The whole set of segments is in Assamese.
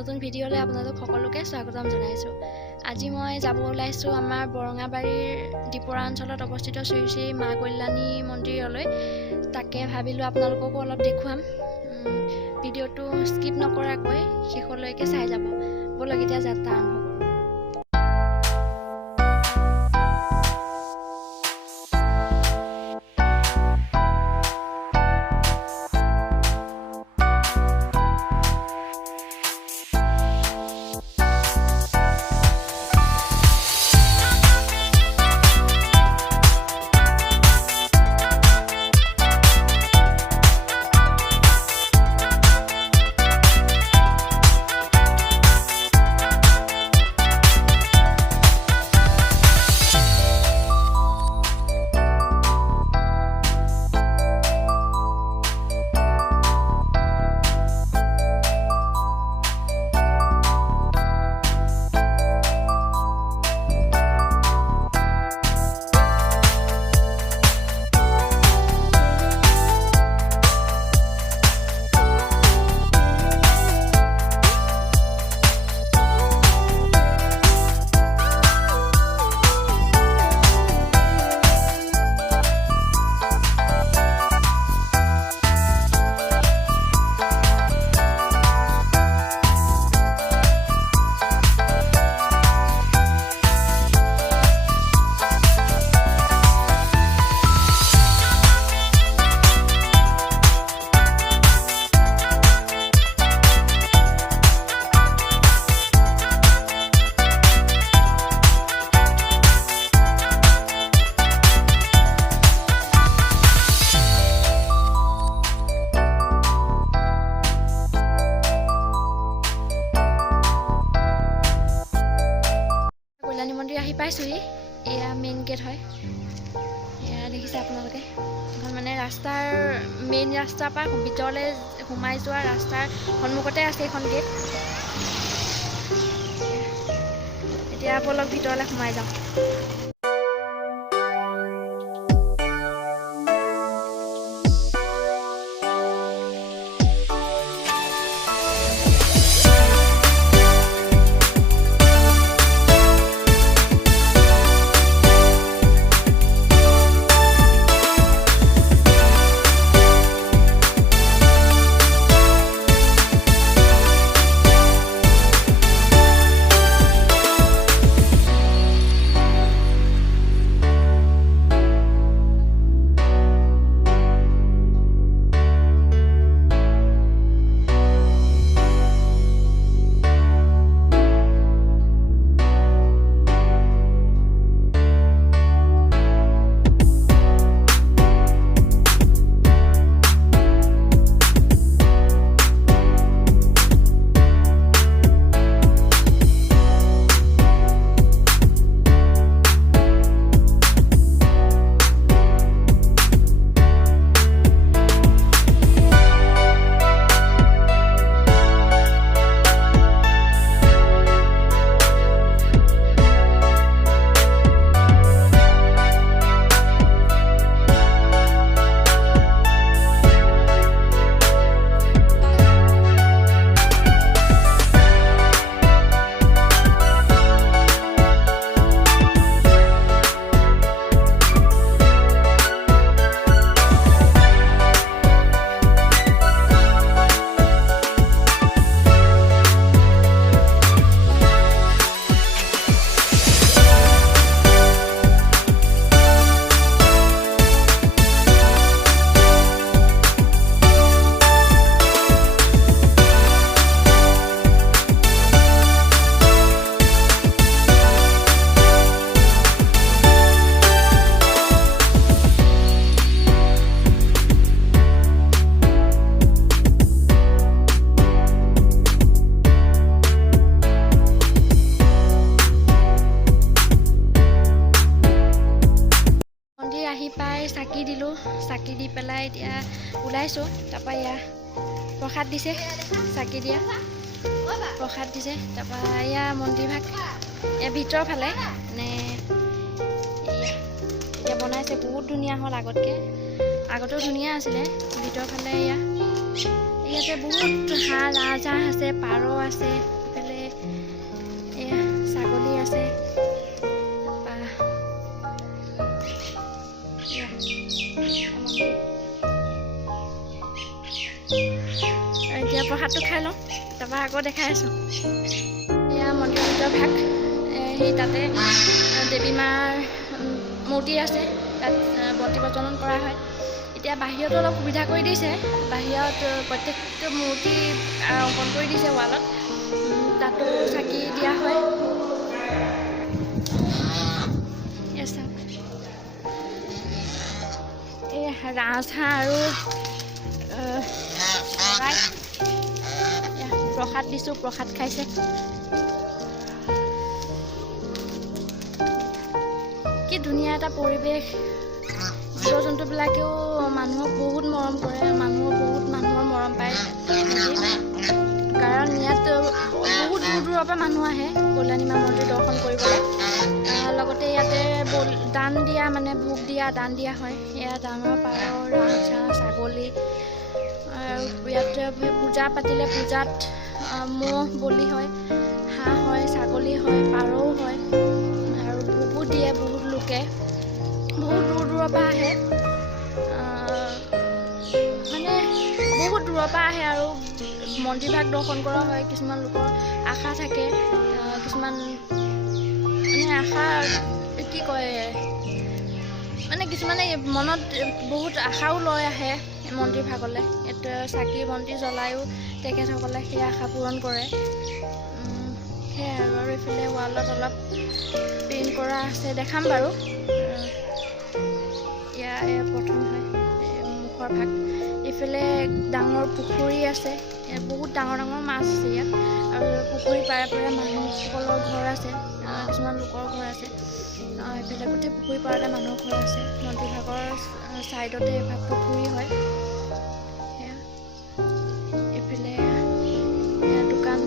নতুন ভিডিঅ'লৈ আপোনালোক সকলোকে স্বাগতম জনাইছোঁ। আজি মই যাব ওলাইছোঁ আমাৰ বৰঙাবাৰীৰ ডিপৰা অঞ্চলত অৱস্থিত শ্ৰী শ্ৰী মা কল্যাণী মন্দিৰলৈ। তাকে ভাবিলোঁ আপোনালোককো অলপ দেখুৱাম। ভিডিঅ'টো স্কিপ নকৰাকৈ শেষলৈকে চাই যাব। ব'লক এতিয়া যাত্ৰা আৰম্ভ কৰোঁ। কল্যাণী মন্দিৰ আহি পাইছোঁহি। এয়া মেইন গেট হয়। এয়া দেখিছে আপোনালোকে, এখন মানে ৰাস্তাৰ মেইন ৰাস্তাৰ পৰা ভিতৰলৈ সোমাই যোৱা ৰাস্তাৰ সন্মুখতে আছে এইখন গেট। এতিয়া ব'লক ভিতৰলৈ সোমাই যাওঁ। আহি পাই চাকি দিলোঁ। চাকি দি পেলাই এতিয়া ওলাইছোঁ। তাৰপৰা এয়া প্ৰসাদ দিছে, চাকি দিয়া প্ৰসাদ দিছে। তাৰপৰা এয়া মন্দিৰভাগ এয়া ভিতৰৰ ফালে মানে এতিয়া বনাইছে, বহুত ধুনীয়া হ'ল আগতকৈ। আগতেও ধুনীয়া আছিলে। ভিতৰৰ ফালে এয়া ইয়াতে বহুত হাঁহ ৰাজহাঁহ আছে, পাৰ আছে, এইফালে এয়া ছাগলী আছে। এতিয়া প্ৰসাদটো খাই লওঁ, তাৰপৰা আকৌ দেখাই আছোঁ। এয়া মন্দিৰৰ ভিতৰ ভাগ, সেই তাতে দেৱী মাৰ মূৰ্তি আছে, তাত বন্তি প্ৰজ্বলন কৰা হয়। এতিয়া বাহিৰতো অলপ সুবিধা কৰি দিছে, বাহিৰত প্ৰত্যেকটো মূৰ্তি অংকন কৰি দিছে ৱালত, তাতো চাকি দিয়া হয়। এই ৰাজহাঁহ আৰু প্ৰসাদ দিছোঁ, প্ৰসাদ খাইছে। কি ধুনীয়া এটা পৰিৱেশ। জীৱ জন্তুবিলাকেও মানুহক বহুত মৰম কৰে, মানুহৰ মৰম পায়। কাৰণ ইয়াত বহুত দূৰ দূৰৰ পৰা মানুহ আহে কল্যাণী মা মন্দিৰ দৰ্শন কৰিবলৈ। লগতে ইয়াতে দান দিয়া, মানে ভোগ দিয়া, দান দিয়া হয়। এয়া ডাঙৰ পাৰ, ৰাজহাঁহ, ছাগলী, আৰু ইয়াতে পূজা পাতিলে পূজাত ম'হ বলি হয়, হাঁহ হয়, ছাগলী হয়, পাৰও হয়, আৰু ভোগো দিয়ে। বহুত লোকে বহুত দূৰ দূৰৰ পৰা আহে, মানে বহুত দূৰৰ পৰা আহে আৰু মন্দিৰভাগ দৰ্শন কৰা হয়। কিছুমান লোকৰ আশা থাকে, কিছুমান মানে আশা কি কয়, মানে কিছুমানে মনত বহুত আশাও লৈ আহে মন্দিৰ ভাগলৈ। ইয়াত চাকি বন্তি জ্বলায়ো তেখেতসকলে সেই আশা পূৰণ কৰে। সেয়াই আৰু এইফালে ৱালত অলপ পেইণ্ট কৰা আছে, দেখাম বাৰু। এয়া প্ৰথম হয় মুখৰ ভাগ। এইফালে ডাঙৰ পুখুৰী আছে, ইয়াত বহুত ডাঙৰ ডাঙৰ মাছ আছে ইয়াত, আৰু পুখুৰী পাৰে পাৰে মানুহসকলৰ ঘৰ আছে, কিছুমান লোকৰ ঘৰ আছে। এইফালে গোটেই পুখুৰী পাৰতে মানুহৰ ঘৰ আছে। মন্দিৰভাগৰ ছাইডতে এভাগ পুখুৰী হয়। সেয়া এইফালে দোকান,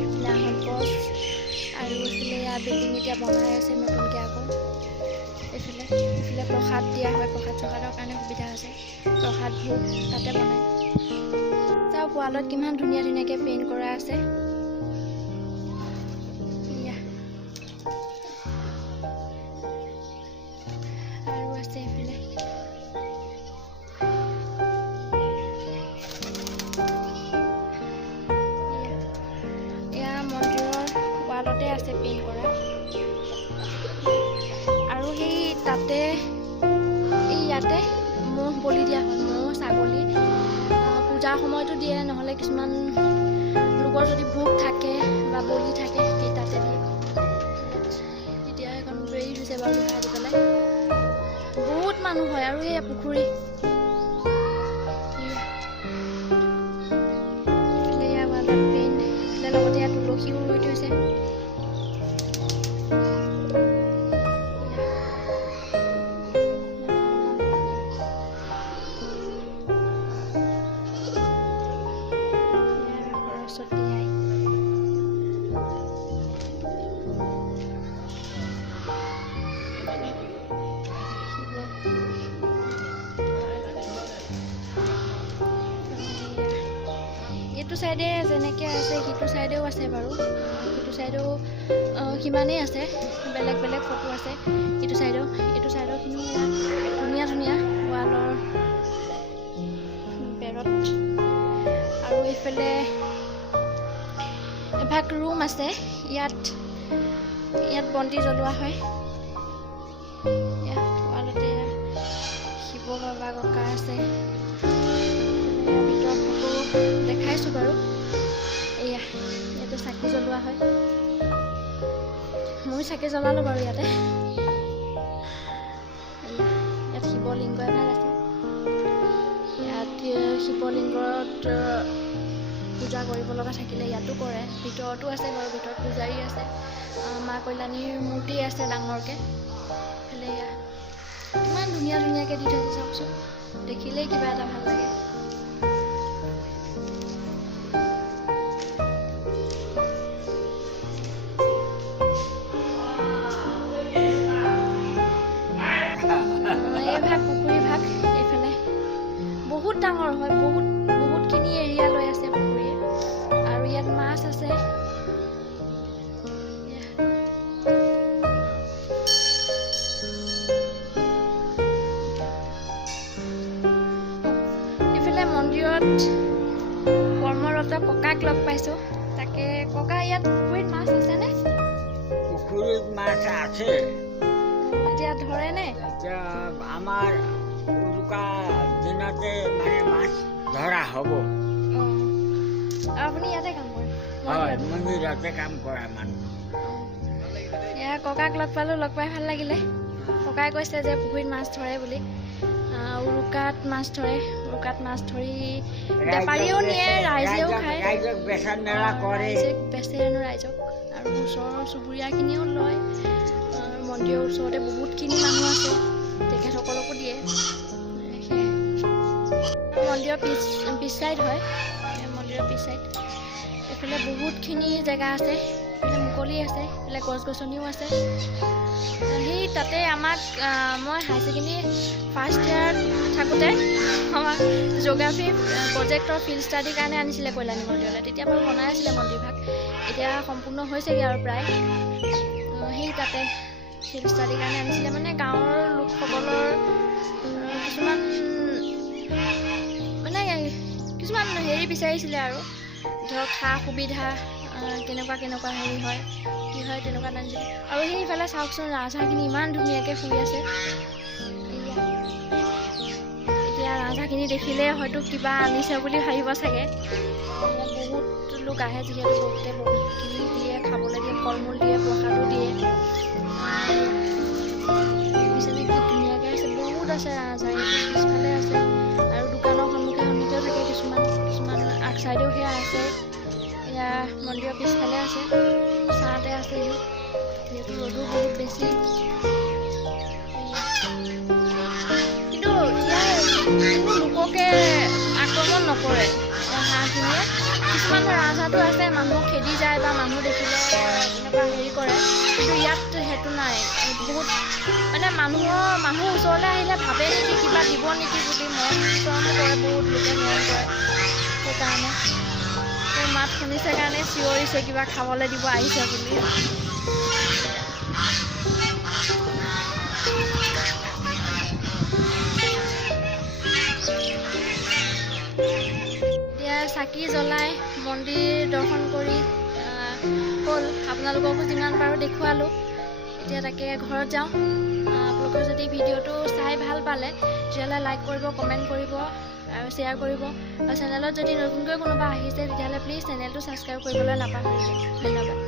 এইফালে আহত গছ, আৰু এইফালে বিল্ডিং এতিয়া বনাই আছে নতুনকৈ আকৌ। এইফালে প্ৰসাদ দিয়া হয়, প্ৰসাদ চসাদৰ কাৰণে সুবিধা আছে। প্ৰসাদ ভোগ তাতে বনায়। তাৰ ৱালত কিমান ধুনীয়া ধুনীয়াকৈ পেইণ্ট কৰা আছে। আৰু আছে এইফালে এয়া মন্দিৰৰ ৱালতে আছে পেইণ্ট কৰা। আৰু সেই তাতে ইয়াতে ম'হ বলি দিয়া হয়, ম'হ, ছাগলী পূজাৰ সময়তো দিয়ে, নহ'লে কিছুমান লোকৰ যদি ভোগ থাকে বা বলি থাকে তাতে দিয়ে। এতিয়া এখন বেৰি দিছে বাৰু লোহা দি পেলাই। বহুত মানুহ হয়। আৰু এই পুখুৰী, এয়া ৱালত পেইণ্ট, লগতে ইয়াত তুলসীও ৰুই থৈছে। এইটো চাইডে যেনেকৈ আছে সিটো চাইডেও আছে বাৰু, সিটো চাইডেও সিমানেই আছে, বেলেগ বেলেগ ফটো আছে ইটো চাইডেও। এইটো চাইডৰখিনি ধুনীয়া ধুনীয়া ৱালৰ বেৰত। আৰু এইফালে এভাগ ৰুম আছে, ইয়াত বন্তি জ্বলোৱা হয়। ইয়াত ৱালতে শিৱ বাবা ককা আছে। ভিতৰত ফটো দেখাইছোঁ বাৰু। ইয়াতে চাকি জ্বলোৱা হয়, ময়ো চাকি জ্বলালোঁ বাৰু ইয়াতে। ইয়াত শিৱলিংগ এভাগ আছে, ইয়াত শিৱলিংগত পূজা কৰিব লগা থাকিলে ইয়াতো কৰে। ভিতৰতো আছে বাৰু, ভিতৰত পূজাৰী আছে, মা কল্যাণীৰ মূৰ্তি আছে ডাঙৰকৈ। এইফালে ইমান ধুনীয়া ধুনীয়াকৈ দি থৈছে চাওকচোন, দেখিলেই কিবা এটা ভাল লাগে। এইভাগ পুখুৰী ভাগ, এইফালে বহুত ডাঙৰ হয়, বহুতখিনিয়ে মাছ আছে। এইফালে মন্দিৰত কৰ্মৰত ককাক লগ পাইছোঁ। তাকে ককা, ইয়াত পুখুৰীত মাছ আছেনে? পুখুৰীত মাছ আছে। এতিয়া ধৰেনে? এতিয়া আমাৰ উৰুকা দিনতে মানে মাছ ধৰা হ'ব। আপুনি ইয়াতে কাম কৰে? হয়, মন্দিৰতে কাম কৰা মানুহ। এয়া ককাক লগ পালোঁ, লগ পাই ভাল লাগিলে। ককাই কৈছে যে পুখুৰীত মাছ ধৰে বুলি। উৰুকাত মাছ ধৰে। উৰুকাত মাছ ধৰি বেপাৰীও নিয়ে, ৰাইজেও খায়। ৰাইজক বেচা মেলা কৰে। বেচে হেনো ৰাইজক, আৰু ওচৰৰ চুবুৰীয়াখিনিও লয়। মন্দিৰৰ ওচৰতে বহুতখিনি মানুহ আছে, তেখেতসকলকো দিয়ে। মন্দিৰৰ পিছ চাইড হয়, মন্দিৰৰ পিছ চাইড। এইফালে বহুতখিনি জেগা আছে, এইফালে মুকলি আছে, এইফালে গছ গছনিও আছে। সেই তাতে আমাক মই হাই ছেকেণ্ডেৰী ফাৰ্ষ্ট ইয়াৰত থাকোঁতে আমাক জিঅ'গ্ৰাফী প্ৰজেক্টৰ ফিল্ড ষ্টাডিৰ কাৰণে আনিছিলে কল্যাণী মন্দিৰলৈ। তেতিয়া বাৰু বনাই আছিলে মন্দিৰভাগ, এতিয়া সম্পূৰ্ণ হৈছেগৈ আৰু প্ৰায়। সেই তাতে ফিল্ড ষ্টাডিৰ কাৰণে আনিছিলে, মানে গাঁৱৰ লোকসকলৰ কিছুমান হেৰি বিচাৰিছিলে আৰু ধৰক সা সুবিধা কেনেকুৱা হেৰি হয়, কি হয়, তেনেকুৱা আনিছিলে। আৰু সেইফালে চাওকচোন, ৰাজহাঁহখিনি ইমান ধুনীয়াকৈ শুই আছে। এতিয়া ৰাজহাঁহখিনি দেখিলে হয়তো কিবা আনিছে বুলি ভাবিব চাগে। বহুত লোক আহে, যিহেতু বহুতে বহুতখিনি দিয়ে, খাবলৈ দিয়ে, ফল মূল দিয়ে, প্ৰসাদো দিয়ে। কি ধুনীয়াকৈ আছে, বহুত আছে ৰাজহাঁহ। পিছফালে আছে আৰু দোকানৰ সন্মুখেও থাকে কিছুমান আগ চাইডেও সেয়া আছে। এয়া মন্দিৰৰ পিছফালে আছে, ছাঁতে আছে, যিহেতু ৰ'দো বহুত বেছি। কিন্তু ইয়াৰ কোনো লোককে আক্ৰমণ নকৰে হাঁহখিনিয়ে। কিছুমান ৰাজহাঁহটো আছে, মানুহক খেদি যায় বা মানুহ দেখিলে এনেকুৱা হেৰি কৰে, কিন্তু ইয়াত সেইটো নাই। বহুত মানে মানুহ ওচৰলৈ আহিলে ভাবে নেকি কিবা দিব নেকি বুলি মৰম কৰে, বহুত লোকে মৰম কৰে। সেইকাৰণে মাত শুনিছে কাৰণে চিঞৰিছে কিবা খাবলৈ দিব আহিছে বুলি। এতিয়া চাকি জ্বলাই মন্দিৰ দৰ্শন কৰি হ'ল। আপোনালোককো যিমান পাৰোঁ দেখুৱালোঁ। এতিয়া তাকে ঘৰত যাওঁ। আপোনালোকে যদি ভিডিঅ'টো চাই ভাল পালে তেতিয়াহ'লে লাইক কৰিব, কমেণ্ট কৰিব আৰু শ্বেয়াৰ কৰিব। আৰু চেনেলত যদি নতুনকৈ কোনোবা আহিছে তেতিয়াহ'লে প্লিজ চেনেলটো ছাবস্ক্ৰাইব কৰিবলৈ নাপাহৰিব। ধন্যবাদ।